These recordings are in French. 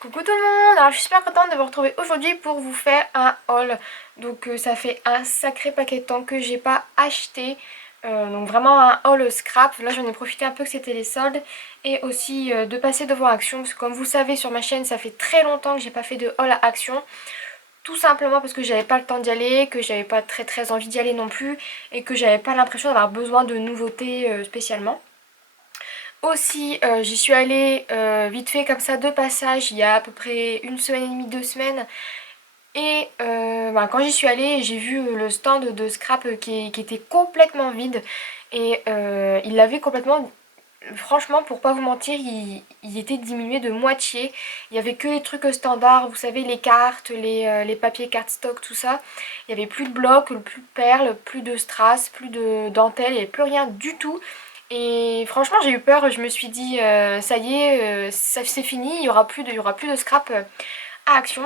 Coucou tout le monde, alors je suis super contente de vous retrouver aujourd'hui pour vous faire un haul. Donc ça fait un sacré paquet de temps que j'ai pas acheté. Donc vraiment un haul scrap. Là j'en ai profité un peu que c'était les soldes. Et aussi de passer devant Action. Parce que comme vous le savez sur ma chaîne ça fait très longtemps que j'ai pas fait de haul à Action. Tout simplement parce que j'avais pas le temps d'y aller, que j'avais pas très envie d'y aller non plus. Et que j'avais pas l'impression d'avoir besoin de nouveautés spécialement. Aussi, j'y suis allée vite fait comme ça de passage il y a à peu près une semaine et demie, 2 semaines. Et quand j'y suis allée, j'ai vu le stand de scrap qui était complètement vide. Et il l'avait complètement... Franchement, pour pas vous mentir, il était diminué de moitié. Il y avait que les trucs standards, vous savez, les cartes, les papiers cardstock, tout ça. Il y avait plus de blocs, plus de perles, plus de strass, plus de dentelles, il n'y avait plus rien du tout. Et franchement, j'ai eu peur, je me suis dit, ça y est, ça c'est fini, il y aura plus de scrap à Action.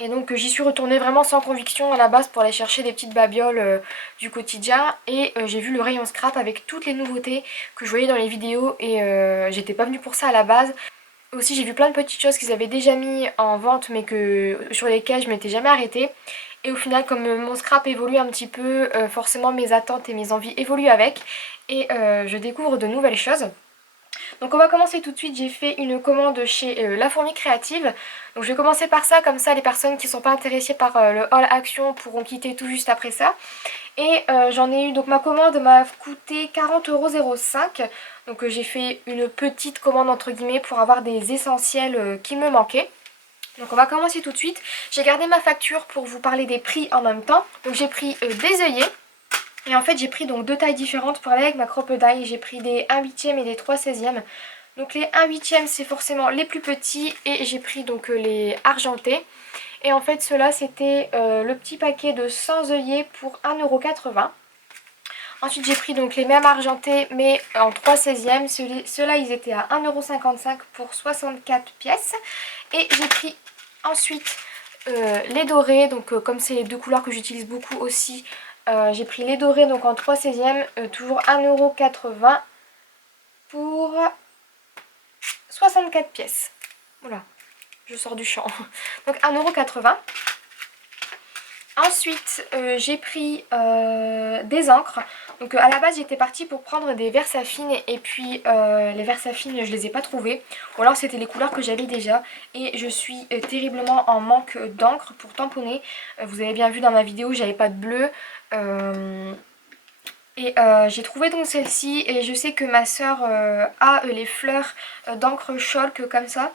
Et donc j'y suis retournée vraiment sans conviction à la base pour aller chercher des petites babioles du quotidien. Et j'ai vu le rayon scrap avec toutes les nouveautés que je voyais dans les vidéos et j'étais pas venue pour ça à la base. Aussi j'ai vu plein de petites choses qu'ils avaient déjà mis en vente mais sur lesquelles je m'étais jamais arrêtée. Et au final comme mon scrap évolue un petit peu, forcément mes attentes et mes envies évoluent avec. Et je découvre de nouvelles choses. Donc on va commencer tout de suite, j'ai fait une commande chez La Fourmi Créative. Donc je vais commencer par ça, comme ça les personnes qui ne sont pas intéressées par le haul action pourront quitter tout juste après ça. Et j'en ai eu, donc ma commande m'a coûté 40,05 €. Donc j'ai fait une petite commande entre guillemets pour avoir des essentiels qui me manquaient. Donc on va commencer tout de suite. J'ai gardé ma facture pour vous parler des prix en même temps. Donc j'ai pris des œillets. Et en fait j'ai pris donc deux tailles différentes pour aller avec ma crocodile. J'ai pris des 1/8 et des 3/16. Donc les 1/8 c'est forcément les plus petits et j'ai pris donc les argentés. Et en fait ceux-là c'était le petit paquet de 100 œillets pour 1,80 €. Ensuite j'ai pris donc les mêmes argentés mais en 3/16. Ceux-là ils étaient à 1,55 € pour 64 pièces. Et j'ai pris ensuite les dorés, donc comme c'est les deux couleurs que j'utilise beaucoup aussi, j'ai pris les dorés donc en 3/16, toujours 1,80 € pour 64 pièces. Voilà, je sors du champ. Donc 1,80 €. Ensuite j'ai pris des encres. Donc à la base j'étais partie pour prendre des Versafine et puis les Versafine je les ai pas trouvées. Ou alors c'était les couleurs que j'avais déjà. Et je suis terriblement en manque d'encre pour tamponner. Vous avez bien vu dans ma vidéo j'avais pas de bleu. Et j'ai trouvé donc celle-ci et je sais que ma soeur a les fleurs d'encre chalk comme ça.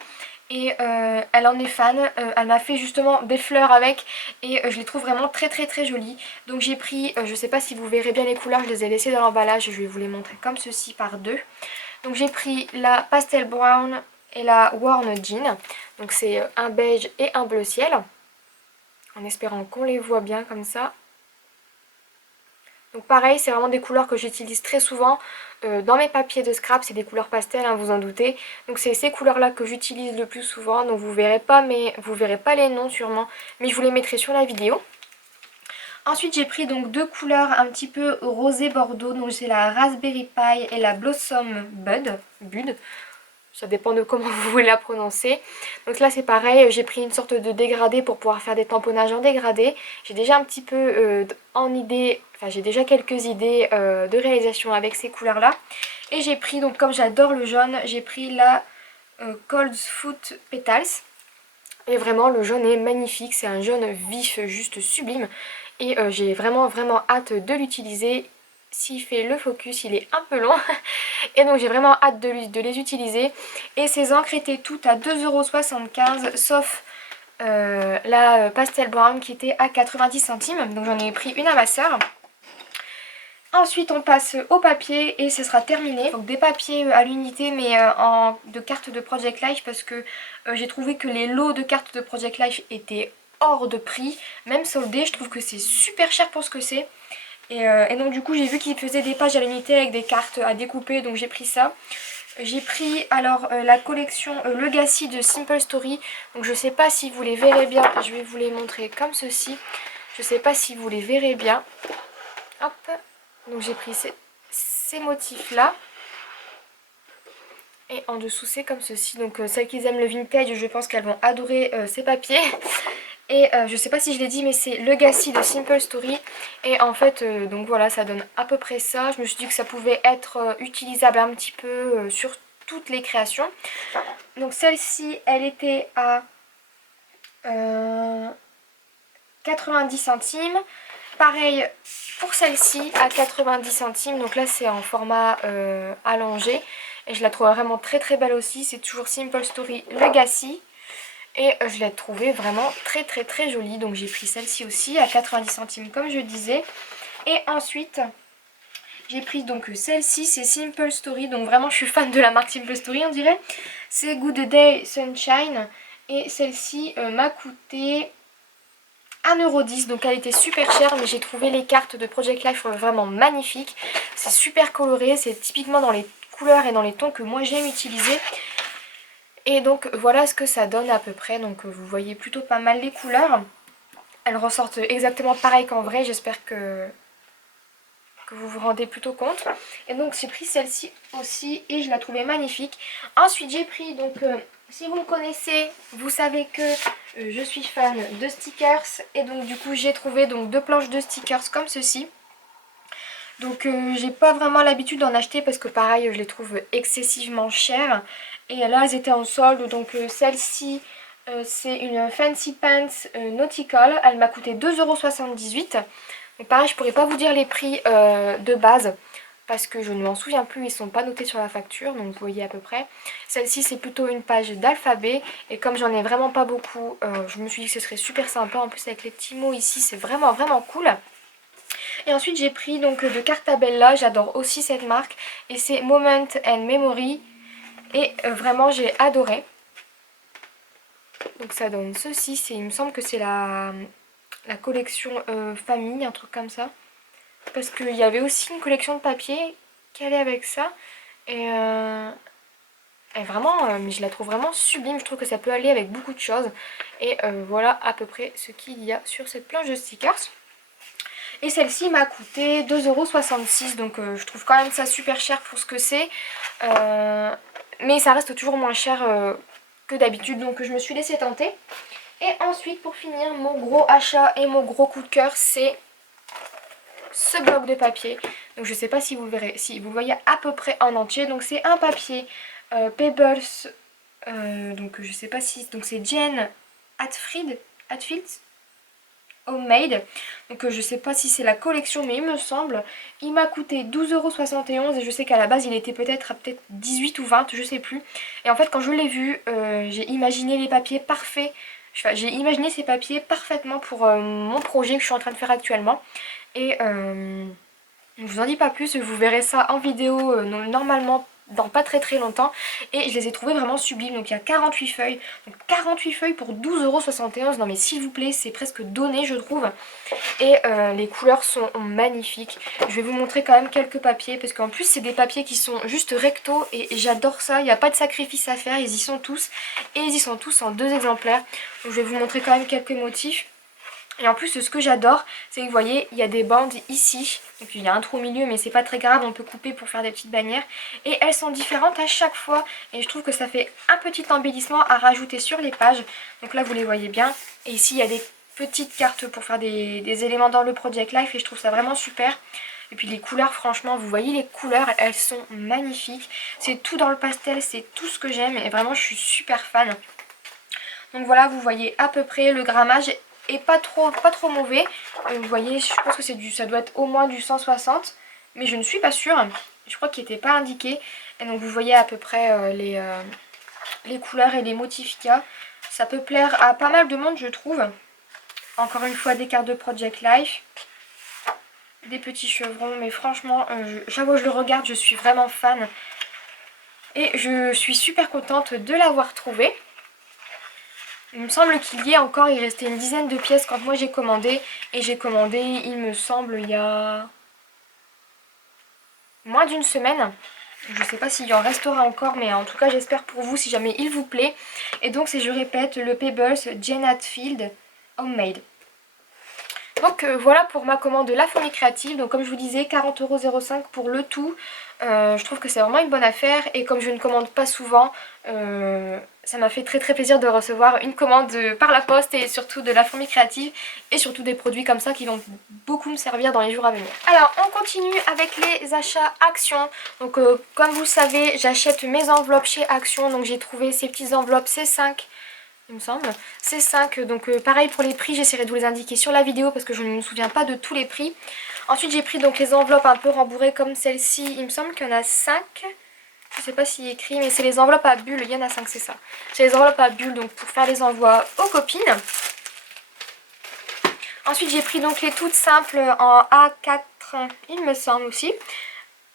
Et elle en est fan, elle m'a fait justement des fleurs avec et je les trouve vraiment très jolies. Donc j'ai pris, je sais pas si vous verrez bien les couleurs, je les ai laissées dans l'emballage, je vais vous les montrer comme ceci par deux. Donc j'ai pris la Pastel Brown et la Worn Jean, donc c'est un beige et un bleu ciel, en espérant qu'on les voit bien comme ça. Donc pareil, c'est vraiment des couleurs que j'utilise très souvent dans mes papiers de scrap, c'est des couleurs pastel, hein, vous en doutez. Donc c'est ces couleurs-là que j'utilise le plus souvent, donc vous verrez pas les noms sûrement, mais je vous les mettrai sur la vidéo. Ensuite j'ai pris donc deux couleurs un petit peu rosé bordeaux, donc c'est la Raspberry Pie et la Blossom Bud. Ça dépend de comment vous voulez la prononcer. Donc là c'est pareil, j'ai pris une sorte de dégradé pour pouvoir faire des tamponnages en dégradé. J'ai déjà un petit peu j'ai déjà quelques idées de réalisation avec ces couleurs là. Et j'ai pris, donc comme j'adore le jaune, j'ai pris la Cold Foot Petals. Et vraiment le jaune est magnifique, c'est un jaune vif juste sublime. Et j'ai vraiment hâte de l'utiliser. S'il fait le focus, il est un peu long. Et donc j'ai vraiment hâte de les utiliser. Et ces encres étaient toutes à 2,75 € sauf la Pastel Brown qui était à 90 centimes. Donc j'en ai pris une à ma soeur. Ensuite on passe au papier et ce sera terminé. Donc des papiers à l'unité mais de cartes de Project Life parce que j'ai trouvé que les lots de cartes de Project Life étaient hors de prix. Même soldés, je trouve que c'est super cher pour ce que c'est. Et donc du coup j'ai vu qu'ils faisaient des pages à l'unité avec des cartes à découper, donc j'ai pris ça. J'ai pris alors la collection Legacy de Simple Story. Donc je sais pas si vous les verrez bien, je vais vous les montrer comme ceci. Je sais pas si vous les verrez bien. Hop. Donc j'ai pris ces motifs là. Et en dessous c'est comme ceci, donc celles qui aiment le vintage je pense qu'elles vont adorer ces papiers. Et je sais pas si je l'ai dit mais c'est Legacy de Simple Story. Et en fait donc voilà, ça donne à peu près ça. Je me suis dit que ça pouvait être utilisable un petit peu sur toutes les créations. Donc celle-ci elle était à 90 centimes. Pareil pour celle-ci à 90 centimes. Donc là c'est en format allongé. Et je la trouve vraiment très très belle aussi. C'est toujours Simple Story Legacy. Et je l'ai trouvée vraiment très très très jolie. Donc j'ai pris celle-ci aussi à 90 centimes comme je disais. Et ensuite j'ai pris donc celle-ci, c'est Simple Story. Donc vraiment je suis fan de la marque Simple Story on dirait. C'est Good Day Sunshine. Et celle-ci m'a coûté 1,10 €, donc elle était super chère, mais j'ai trouvé les cartes de Project Life vraiment magnifiques. C'est super coloré, c'est typiquement dans les couleurs et dans les tons que moi j'aime utiliser. Et donc voilà ce que ça donne à peu près, donc vous voyez plutôt pas mal les couleurs. Elles ressortent exactement pareil qu'en vrai, j'espère que vous vous rendez plutôt compte. Et donc j'ai pris celle-ci aussi et je la trouvais magnifique. Ensuite j'ai pris donc... si vous me connaissez, vous savez que je suis fan de stickers et donc du coup j'ai trouvé donc 2 planches de stickers comme ceci. Donc j'ai pas vraiment l'habitude d'en acheter parce que pareil je les trouve excessivement chères. Et là elles étaient en solde, donc celle-ci c'est une Fancy Pants Nautical, elle m'a coûté 2,78 €. Donc pareil je pourrais pas vous dire les prix de base parce que je ne m'en souviens plus, ils sont pas notés sur la facture, donc vous voyez à peu près. Celle-ci c'est plutôt une page d'alphabet et comme j'en ai vraiment pas beaucoup, je me suis dit que ce serait super sympa, en plus avec les petits mots ici c'est vraiment vraiment cool. Et ensuite j'ai pris donc de Cartabella, j'adore aussi cette marque et c'est Moment and Memory et vraiment j'ai adoré. Donc ça donne ceci, il me semble que c'est la collection famille, un truc comme ça. Parce qu'il y avait aussi une collection de papier qui allait avec ça. Et vraiment, mais je la trouve vraiment sublime. Je trouve que ça peut aller avec beaucoup de choses. Et voilà à peu près ce qu'il y a sur cette planche de stickers. Et celle-ci m'a coûté 2,66 €. Donc je trouve quand même ça super cher pour ce que c'est. Mais ça reste toujours moins cher que d'habitude. Donc je me suis laissée tenter. Et ensuite pour finir, mon gros achat et mon gros coup de cœur, c'est ce bloc de papier. Donc je sais pas si vous le verrez, si vous le voyez à peu près en entier. Donc c'est un papier Pebbles, donc je sais pas si, donc c'est Jen Hatfield Homemade. Donc je sais pas si c'est la collection mais il me semble. Il m'a coûté 12,71 € et je sais qu'à la base il était peut-être à 18 ou 20, je sais plus. Et en fait quand je l'ai vu, j'ai imaginé les papiers parfaits. Enfin, j'ai imaginé ces papiers parfaitement pour mon projet que je suis en train de faire actuellement. Et je vous en dis pas plus, vous verrez ça en vidéo normalement dans pas très très longtemps. Et je les ai trouvés vraiment sublimes. Donc il y a 48 feuilles. Donc 48 feuilles pour 12,71 €. Non mais s'il vous plaît, c'est presque donné je trouve. Et les couleurs sont magnifiques. Je vais vous montrer quand même quelques papiers. Parce qu'en plus c'est des papiers qui sont juste recto. Et j'adore ça. Il n'y a pas de sacrifice à faire. Ils y sont tous. Et ils y sont tous en 2 exemplaires. Donc je vais vous montrer quand même quelques motifs. Et en plus ce que j'adore c'est que vous voyez il y a des bandes ici, donc il y a un trou au milieu mais c'est pas très grave, on peut couper pour faire des petites bannières. Et elles sont différentes à chaque fois et je trouve que ça fait un petit embellissement à rajouter sur les pages. Donc là vous les voyez bien et ici il y a des petites cartes pour faire des éléments dans le Project Life et je trouve ça vraiment super. Et puis les couleurs franchement vous voyez les couleurs elles sont magnifiques, c'est tout dans le pastel, c'est tout ce que j'aime et vraiment je suis super fan. Donc voilà vous voyez à peu près le grammage et pas trop mauvais. Vous voyez, je pense que ça doit être au moins du 160, mais je ne suis pas sûre. Je crois qu'il n'était pas indiqué. Et donc vous voyez à peu près les couleurs et les motifs qu'il y a. Ça peut plaire à pas mal de monde je trouve. Encore une fois des cartes de Project Life, des petits chevrons, mais franchement, chaque fois que je le regarde, je suis vraiment fan. Et je suis super contente de l'avoir trouvé. Il me semble qu'il y ait encore, il restait une dizaine de pièces quand moi j'ai commandé. Et j'ai commandé, il me semble, il y a moins d'une semaine. Je ne sais pas s'il y en restera encore, mais en tout cas j'espère pour vous si jamais il vous plaît. Et donc c'est, je répète, le Pebbles Jen Hatfield Homemade. Donc voilà pour ma commande de La Fourmi Créative. Donc comme je vous disais, 40,05 € pour le tout. Je trouve que c'est vraiment une bonne affaire et comme je ne commande pas souvent, ça m'a fait très très plaisir de recevoir une commande par la poste et surtout de La Fourmi Créative et surtout des produits comme ça qui vont beaucoup me servir dans les jours à venir. Alors on continue avec les achats Action. Donc comme vous le savez, j'achète mes enveloppes chez Action. Donc j'ai trouvé ces petites enveloppes C5, il me semble. C5, donc pareil pour les prix, j'essaierai de vous les indiquer sur la vidéo parce que je ne me souviens pas de tous les prix. Ensuite j'ai pris donc les enveloppes un peu rembourrées comme celle-ci, il me semble qu'il y en a 5. Je sais pas s'il est écrit mais c'est les enveloppes à bulles, il y en a 5, c'est ça. C'est les enveloppes à bulles donc pour faire les envois aux copines. Ensuite j'ai pris donc les toutes simples en A4, il me semble aussi.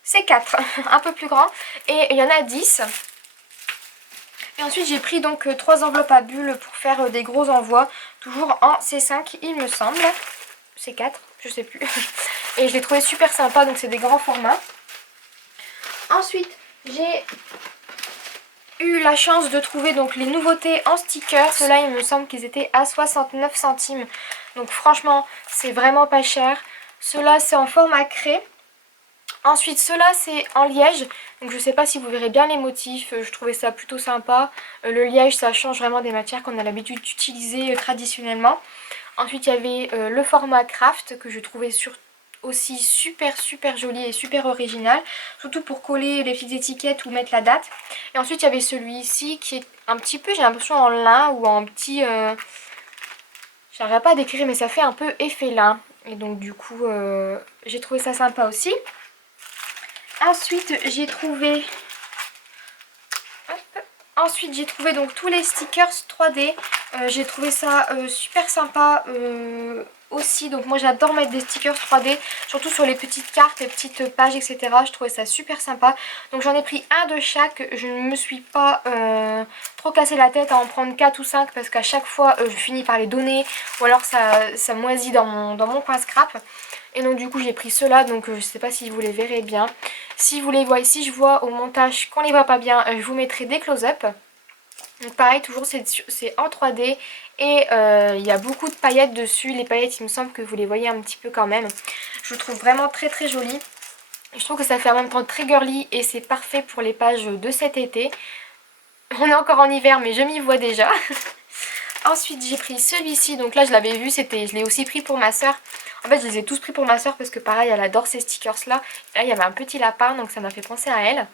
C'est 4, un peu plus grand et il y en a 10. Et ensuite j'ai pris donc 3 enveloppes à bulles pour faire des gros envois, toujours en C5 il me semble. C4, je sais plus. Et je l'ai trouvé super sympa, donc c'est des grands formats. Ensuite j'ai eu la chance de trouver donc les nouveautés en stickers. Ceux-là il me semble qu'ils étaient à 69 centimes. Donc franchement c'est vraiment pas cher. Ceux-là c'est en format craie. Ensuite ceux-là c'est en liège. Donc je sais pas si vous verrez bien les motifs. Je trouvais ça plutôt sympa. Le liège ça change vraiment des matières qu'on a l'habitude d'utiliser traditionnellement. Ensuite il y avait le format craft que je trouvais aussi super joli et super original, surtout pour coller les petites étiquettes ou mettre la date. Et ensuite il y avait celui-ci qui est un petit peu, j'ai l'impression, en lin ou en petit, j'arrive pas à décrire mais ça fait un peu effet lin. Et donc du coup j'ai trouvé ça sympa aussi. Ensuite j'ai trouvé donc tous les stickers 3D. J'ai trouvé ça super sympa aussi. Donc moi j'adore mettre des stickers 3D, surtout sur les petites cartes, les petites pages, etc. Je trouvais ça super sympa. Donc j'en ai pris un de chaque. Je ne me suis pas trop cassé la tête à en prendre 4 ou 5 parce qu'à chaque fois je finis par les donner ou alors ça moisit dans mon coin scrap. Et donc du coup j'ai pris ceux-là, donc je sais pas si vous les verrez bien. Si vous les voyez, si je vois au montage qu'on les voit pas bien, je vous mettrai des close-up. Donc pareil, toujours c'est en 3D et il y a beaucoup de paillettes dessus. Les paillettes il me semble que vous les voyez un petit peu quand même. Je le trouve vraiment très joli. Et je trouve que ça fait en même temps très girly et c'est parfait pour les pages de cet été. On est encore en hiver mais je m'y vois déjà. Ensuite j'ai pris celui-ci, donc là je l'avais vu, je l'ai aussi pris pour ma soeur. En fait je les ai tous pris pour ma soeur parce que pareil elle adore ces stickers là. Et là il y avait un petit lapin donc ça m'a fait penser à elle.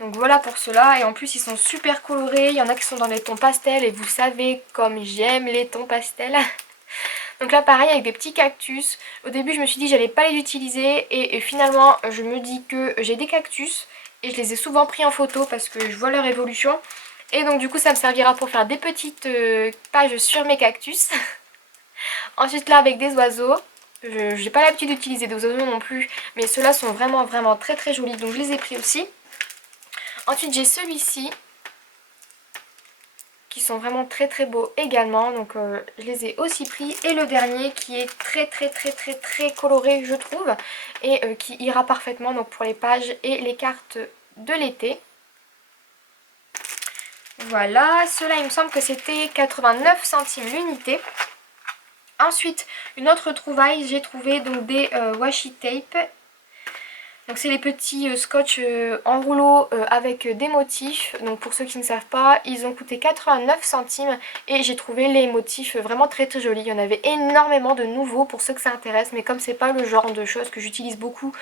Donc voilà pour ceux-là, et en plus ils sont super colorés, il y en a qui sont dans des tons pastels et vous savez comme j'aime les tons pastels. Donc là pareil avec des petits cactus. Au début je me suis dit que j'allais pas les utiliser et finalement je me dis que j'ai des cactus et je les ai souvent pris en photo parce que je vois leur évolution. Et donc du coup ça me servira pour faire des petites pages sur mes cactus. Ensuite là avec des oiseaux. Je n'ai pas l'habitude d'utiliser des oiseaux non plus, mais ceux-là sont vraiment très jolis donc je les ai pris aussi. Ensuite j'ai celui-ci qui sont vraiment très beaux également, donc je les ai aussi pris. Et le dernier qui est très coloré je trouve et qui ira parfaitement donc pour les pages et les cartes de l'été. Voilà, ceux-là il me semble que c'était 89 centimes l'unité. Ensuite une autre trouvaille, j'ai trouvé donc des washi tape. Donc c'est les petits scotch en rouleau avec des motifs. Donc pour ceux qui ne savent pas, ils ont coûté 89 centimes et j'ai trouvé les motifs vraiment très jolis. Il y en avait énormément de nouveaux pour ceux que ça intéresse, mais comme c'est pas le genre de choses que j'utilise beaucoup,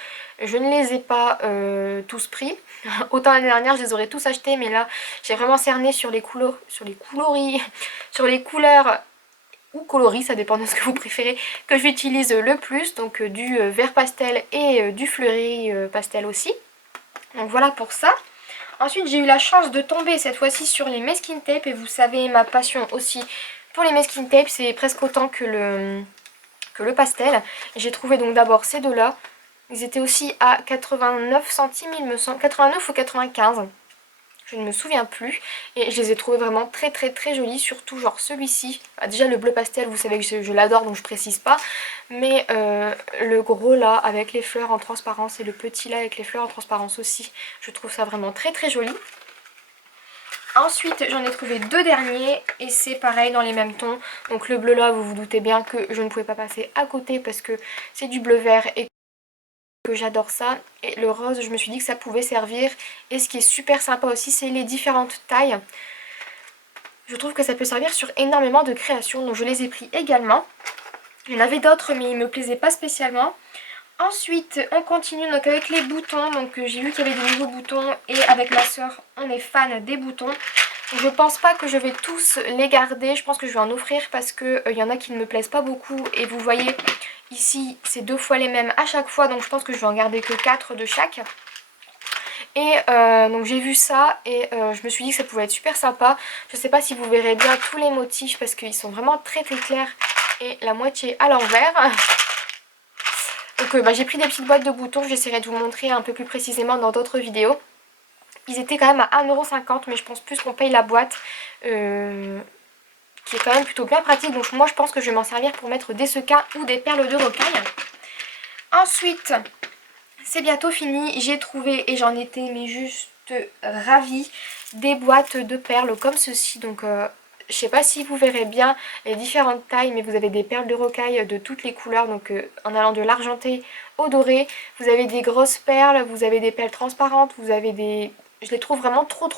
je ne les ai pas tous pris. Autant l'année dernière je les aurais tous achetés, mais là j'ai vraiment cerné sur les couleurs, sur les couleurs ou coloris, ça dépend de ce que vous préférez, que j'utilise le plus, donc du vert pastel et du fleuri pastel aussi. Donc voilà pour ça. Ensuite j'ai eu la chance de tomber cette fois-ci sur les masking tape et vous savez ma passion aussi pour les masking tape, c'est presque autant que le pastel. J'ai trouvé donc d'abord ces deux-là, ils étaient aussi à 89 centimes il me semble, 89 ou 95. Je ne me souviens plus et je les ai trouvés vraiment très jolis, surtout genre celui-ci. Bah, déjà le bleu pastel vous savez que je l'adore donc je précise pas, mais le gros là avec les fleurs en transparence et le petit là avec les fleurs en transparence aussi, je trouve ça vraiment très joli. Ensuite j'en ai trouvé 2 derniers et c'est pareil dans les mêmes tons. Donc le bleu là, vous vous doutez bien que je ne pouvais pas passer à côté parce que c'est du bleu vert et que j'adore ça. Et le rose, je me suis dit que ça pouvait servir. Et ce qui est super sympa aussi, c'est les différentes tailles. Je trouve que ça peut servir sur énormément de créations, donc je les ai pris également. Il y en avait d'autres mais ils me plaisaient pas spécialement. Ensuite on continue donc avec les boutons, donc j'ai vu qu'il y avait des nouveaux boutons et avec ma soeur on est fan des boutons. Je pense pas que je vais tous les garder, je pense que je vais en offrir parce que y en a qui ne me plaisent pas beaucoup et vous voyez ici c'est 2 fois les mêmes à chaque fois, donc je pense que je vais en garder que 4 de chaque. Et donc j'ai vu ça et je me suis dit que ça pouvait être super sympa. Je sais pas si vous verrez bien tous les motifs parce qu'ils sont vraiment très très clairs et la moitié à l'envers. Donc j'ai pris des petites boîtes de boutons, j'essaierai de vous montrer un peu plus précisément dans d'autres vidéos. Ils étaient quand même à 1,50 € mais je pense plus qu'on paye la boîte qui est quand même plutôt bien pratique. Donc moi je pense que je vais m'en servir pour mettre des sequins ou des perles de rocaille. Ensuite, c'est bientôt fini, j'ai trouvé et j'en étais mais juste ravie des boîtes de perles comme ceci. Donc je sais pas si vous verrez bien les différentes tailles mais vous avez des perles de rocaille de toutes les couleurs, donc en allant de l'argenté au doré. Vous avez des grosses perles, vous avez des perles transparentes, vous avez des... Je les trouve vraiment trop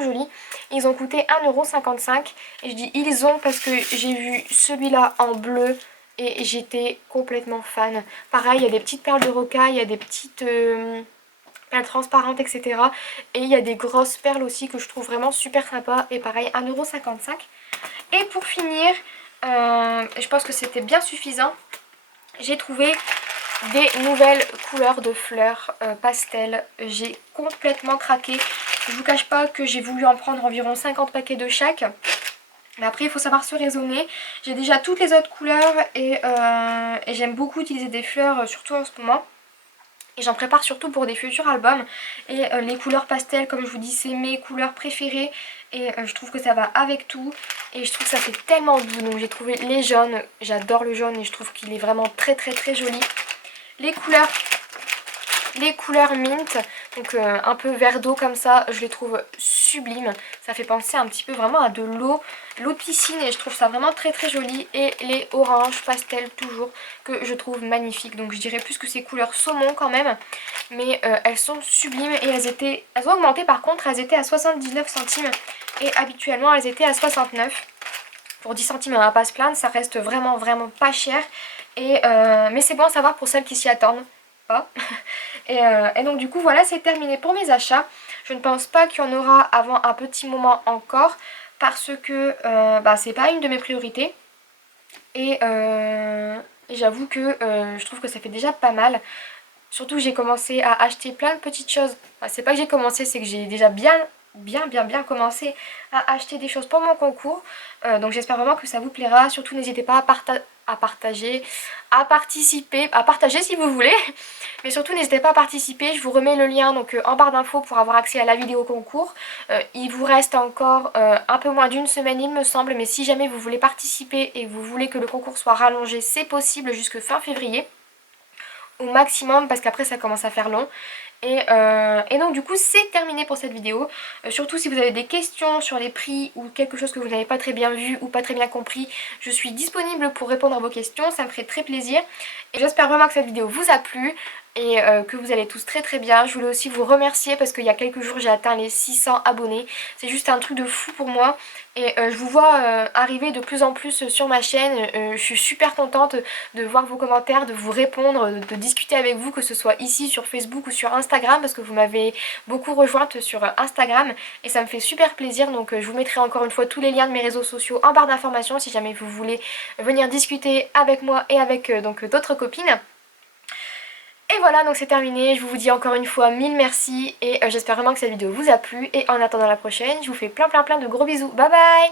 jolies. Ils ont coûté 1,55 € et je dis ils ont parce que j'ai vu celui-là en bleu et j'étais complètement fan. Pareil, il y a des petites perles de rocaille, il y a des petites perles transparentes, etc. Et il y a des grosses perles aussi que je trouve vraiment super sympa. Et pareil, 1,55 €. Et pour finir, je pense que c'était bien suffisant, j'ai trouvé des nouvelles couleurs de fleurs pastel. J'ai complètement craqué. Je vous cache pas que j'ai voulu en prendre environ 50 paquets de chaque. Mais après il faut savoir se raisonner. J'ai déjà toutes les autres couleurs et j'aime beaucoup utiliser des fleurs, surtout en ce moment. Et j'en prépare surtout pour des futurs albums. Et les couleurs pastel, comme je vous dis, c'est mes couleurs préférées. Et je trouve que ça va avec tout. Et je trouve que ça fait tellement doux. Donc j'ai trouvé les jaunes. J'adore le jaune et je trouve qu'il est vraiment très joli. Les couleurs mint, donc un peu vert d'eau comme ça, je les trouve sublimes. Ça fait penser un petit peu vraiment à de l'eau de piscine et je trouve ça vraiment très joli. Et les oranges pastel toujours, que je trouve magnifiques. Donc je dirais plus que ces couleurs saumon quand même, mais elles sont sublimes et elles ont augmenté par contre, elles étaient à 79 centimes et habituellement elles étaient à 69. Pour 10 centimes on va pas se plaindre, ça reste vraiment pas cher. Mais c'est bon à savoir pour celles qui s'y attendent pas. Et donc du coup voilà, c'est terminé pour mes achats. Je ne pense pas qu'il y en aura avant un petit moment encore parce que c'est pas une de mes priorités. Et j'avoue que je trouve que ça fait déjà pas mal. Surtout que j'ai commencé à acheter plein de petites choses. Enfin, c'est pas que j'ai commencé, c'est que j'ai déjà bien commencé à acheter des choses pour mon concours. Donc j'espère vraiment que ça vous plaira. Surtout n'hésitez pas à partager, à partager si vous voulez. Mais surtout n'hésitez pas à participer. Je vous remets le lien donc en barre d'infos pour avoir accès à la vidéo concours. Il vous reste encore un peu moins d'une semaine il me semble. Mais si jamais vous voulez participer et vous voulez que le concours soit rallongé, c'est possible jusque fin février. Au maximum parce qu'après ça commence à faire long. Et donc du coup c'est terminé pour cette vidéo. Surtout si vous avez des questions sur les prix ou quelque chose que vous n'avez pas très bien vu ou pas très bien compris, je suis disponible pour répondre à vos questions, ça me ferait très plaisir. Et j'espère vraiment que cette vidéo vous a plu et que vous allez tous très bien. Je voulais aussi vous remercier parce qu'il y a quelques jours j'ai atteint les 600 abonnés. C'est juste un truc de fou pour moi. Et je vous vois arriver de plus en plus sur ma chaîne. Je suis super contente de voir vos commentaires, de vous répondre, de discuter avec vous, que ce soit ici sur Facebook ou sur Instagram, parce que vous m'avez beaucoup rejointe sur Instagram et ça me fait super plaisir. Donc je vous mettrai encore une fois tous les liens de mes réseaux sociaux en barre d'informations si jamais vous voulez venir discuter avec moi et avec d'autres copines. Et voilà, donc c'est terminé, je vous dis encore une fois mille merci et j'espère vraiment que cette vidéo vous a plu et en attendant la prochaine, je vous fais plein de gros bisous, bye bye.